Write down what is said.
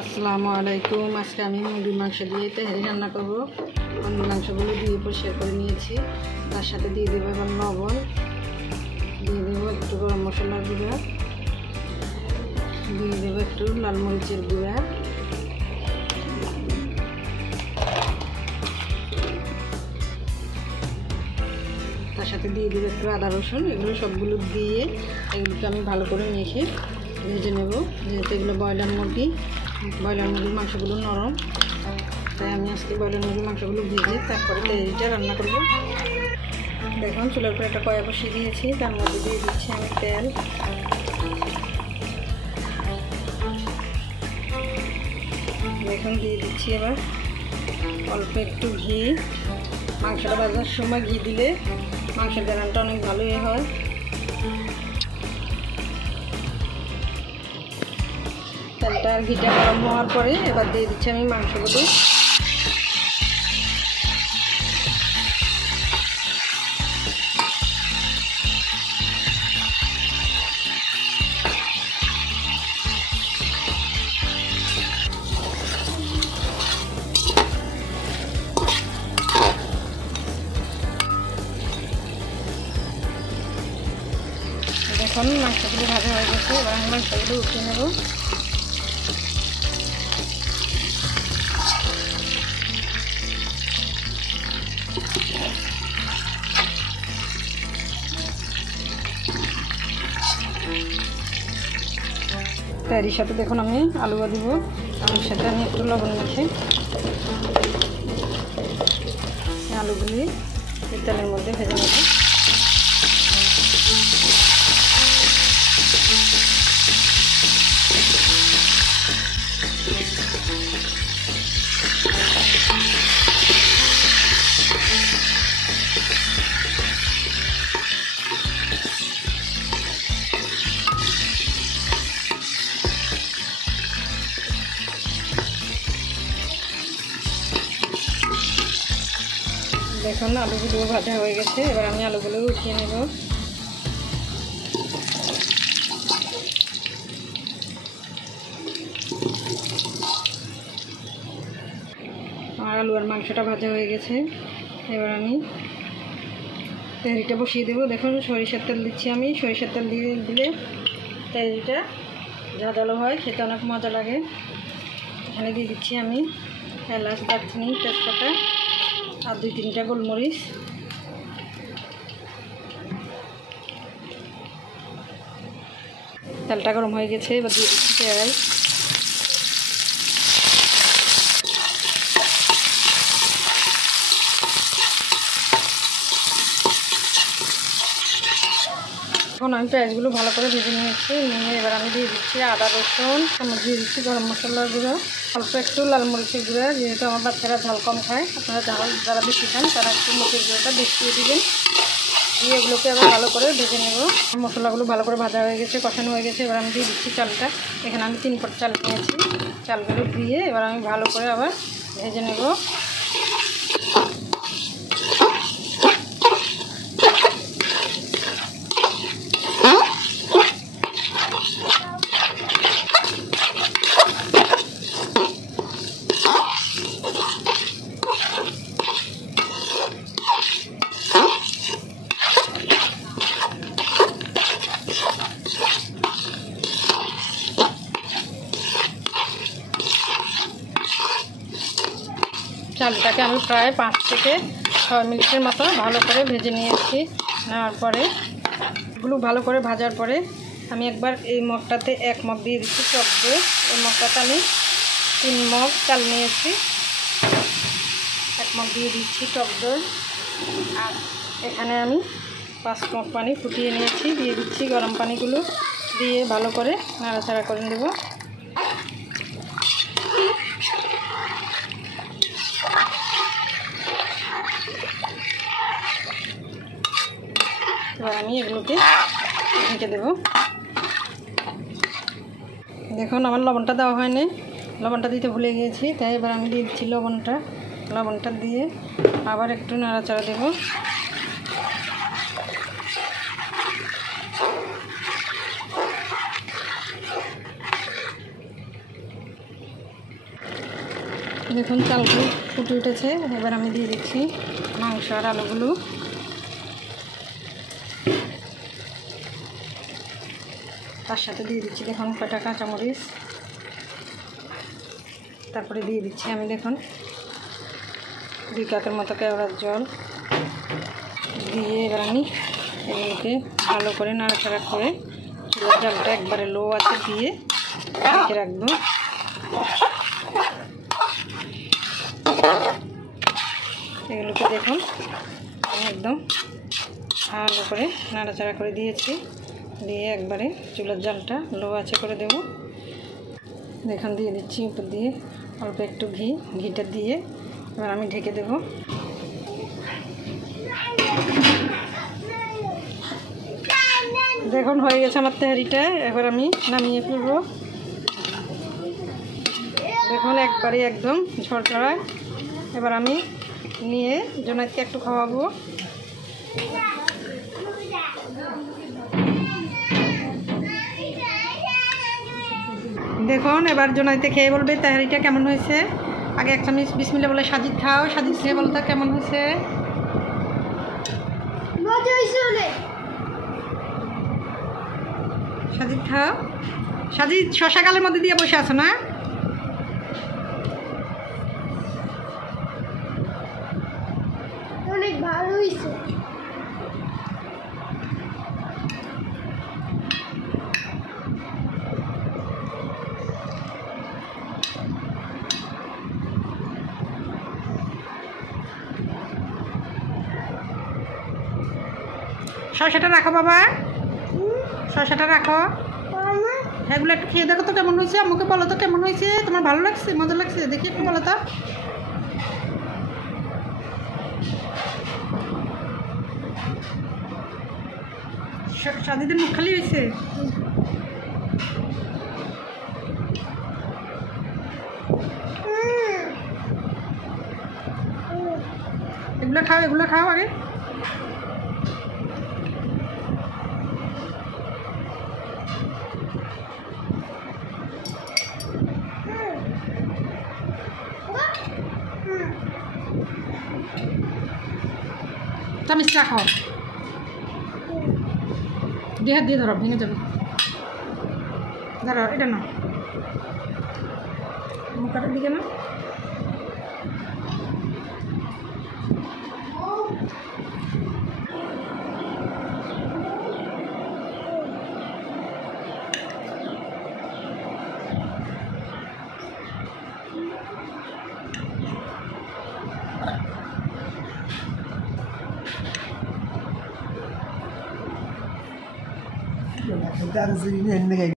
আসসালামু আলাইকুম। আজকে আমি মুরগির মাংস দিয়ে তেহারি রান্না করব। মুরগির মাংসগুলো দিয়ে পরিষ্কার করে নিয়েছি। তার সাথে দিয়ে দেবো এবার লবণ, দিয়ে দেবো একটু গরম মশলার গুঁড়া, দিয়ে দেবো একটু লাল মরিচের গুঁড়া, তার সাথে দিয়ে দেবো একটু আদা রসুন। এগুলো সবগুলো দিয়ে এগুলোকে আমি ভালো করে মেখে ভেজে নেব। যেহেতু এগুলো ব্রয়লার মুরগির মাংসগুলো নরম, তাই আমি আজকে ব্রয়লার মুরগির মাংসগুলো ভেজে তারপরে তেহারিটা রান্না করব। দেখুন চুলার উপরে একটা কড়াই বসিয়ে দিয়েছি, তার মধ্যে দিয়ে দিচ্ছি আমি তেল। দেখুন দিয়ে দিচ্ছি এবার অল্প একটু ঘি। মাংসটা ভাজার সময় ঘি দিলে মাংসের গ্রানটা অনেক ভালোই হয়। তেলটা আর ঘিটা গরম হওয়ার পরে এবার দিয়ে দিচ্ছি আমি মাংসগুলো। এখন মাংসগুলো ভাজা হয়ে গেছে, এবার আমি মাংসগুলো উঠিয়ে নেব। তেহারির সাথে দেখুন আমি আলু দিব। আলুর সাথে আমি একটু লবণ মেখে আলুগুলি তেলের মধ্যে ভেজে নেব। দেখুন আলুগুলো ভাজা হয়ে গেছে, এবার আমি আলুগুলো উঠিয়ে নেব। আর আলু আর মাংসটা ভাজা হয়ে গেছে, এবার আমি তেহারিটা বসিয়ে দেবো। দেখুন সরিষার তেল দিচ্ছি আমি। সরিষার তেল দিলে তেহারিটা ঝাঁঝালো হয়, খেতে অনেক মজা লাগে। এখানে দিয়ে দিচ্ছি আমি এলাচ, দারচিনি, তেজপাতা আর 2-3টা গোলমরিচ। তেলটা গরম হয়ে গেছে, এবার দিয়ে দিচ্ছি পেঁয়াজ। এখন আমি পেঁয়াজগুলো ভালো করে ভেজে নিয়েছি। নিয়ে এবার আমি দিয়ে দিচ্ছি আদা রসুন, দিয়ে দিচ্ছি গরম মশলার গুঁড়ো, অল্প একটু লাল মরিচের গুঁড়া। যেহেতু আমার বাচ্চারা ঝাল কম খায়, আপনারা যারা বেশি খান তারা একটু মরিচের গুঁড়োটা বেশি দিয়ে দেবেন। দিয়ে এগুলোকে আবার ভালো করে ভেজে নেব। মশলাগুলো ভালো করে ভাজা হয়ে গেছে, কষানো হয়ে গেছে। এবার আমি দিয়ে দিচ্ছি চালটা। এখানে আমি 3 পট চাল নিয়েছি। চালগুলো দিয়ে এবার আমি ভালো করে আবার ভেজে নেব। চালটাকে আমি প্রায় 5 থেকে 6 মিনিটের মতো ভালো করে ভেজে নিয়েছি। নেওয়ার পরে এগুলো ভালো করে ভাজার পরে আমি একবার এই মগটাতে 1 মগ দিয়ে দিচ্ছি টক দই। এই মগটাতে আমি 3 মগ চাল নিয়েছি। 1 মগ দিয়ে দিচ্ছি টক দই। আর এখানে আমি 5 মগ পানি ফুটিয়ে নিয়েছি, দিয়ে দিচ্ছি গরম পানিগুলো। দিয়ে ভালো করে নাড়াচাড়া করে নেব। এবার আমি এগুলোকে ঢেকে দেব। দেখুন আমার লবণটা দেওয়া হয়নি, লবণটা দিতে ভুলে গিয়েছি, তাই এবার আমি দিয়ে দিচ্ছি লবণটা দিয়ে আবার একটু নাড়াচাড়া দেব। দেখুন চালগুলো ফুটে উঠেছে, এবার আমি দিয়ে দিচ্ছি মাংস আর আলুগুলো। তার সাথে দিয়ে দিচ্ছি দেখুন কটা কাঁচামরিচ, তারপরে দিয়ে দিচ্ছি আমি দেখুন 2 কাপের মতো কেওড়ার জল দিয়ে এবার আমি এগুলোকে ভালো করে নাড়াচাড়া করে চুলার জালটা একবারে লো আছে দিয়ে রেখে রাখবো। এগুলোকে দেখুন আমি একদম ভালো করে নাড়াচাড়া করে দিয়েছি, দিয়ে একবারে চুলার জালটা লো আছে করে দেব। দেখুন দিয়ে দিচ্ছি উপর দিয়ে অল্প একটু ঘিটা দিয়ে এবার আমি ঢেকে দেব। দেখুন হয়ে গেছে আমার তেহারিটা, এবার আমি নামিয়ে ফেলব। দেখুন একবারে একদম ঝরঝরা। এবার আমি নিয়ে জোনাইদকে একটু খাওয়াবো। দেখুন এবার জোনাইতে খেয়ে বলবে তেহারিটা কেমন হয়েছে। আগে এক চামচ বিসমিল্লাহ বলে সাজিদ খাও, সাজিদ খেয়ে বলতো কেমন হয়েছে। সাজিদ খাও। সাজিদ শশা গালের মধ্যে দিয়ে বসে আছো না? অনেক ভালো হয়েছে। শসাটা রাখো বাবা, শসাটা রাখো। এগুলো একটু খেয়ে দেখো তো কেমন হয়েছে, আমাকে বলো তো কেমন হয়েছে, তোমার ভালো লাগছে মজা লাগছে দেখি একটু বলো তো। সাদিদের মুখ খালি হয়েছে। এগুলো খাও আগে। চামিচটা খাও, দিয়ে হাত দিয়ে ধরো ভেঙে যাবে। ধরো এটা না, মুখটার দিকে না। That is the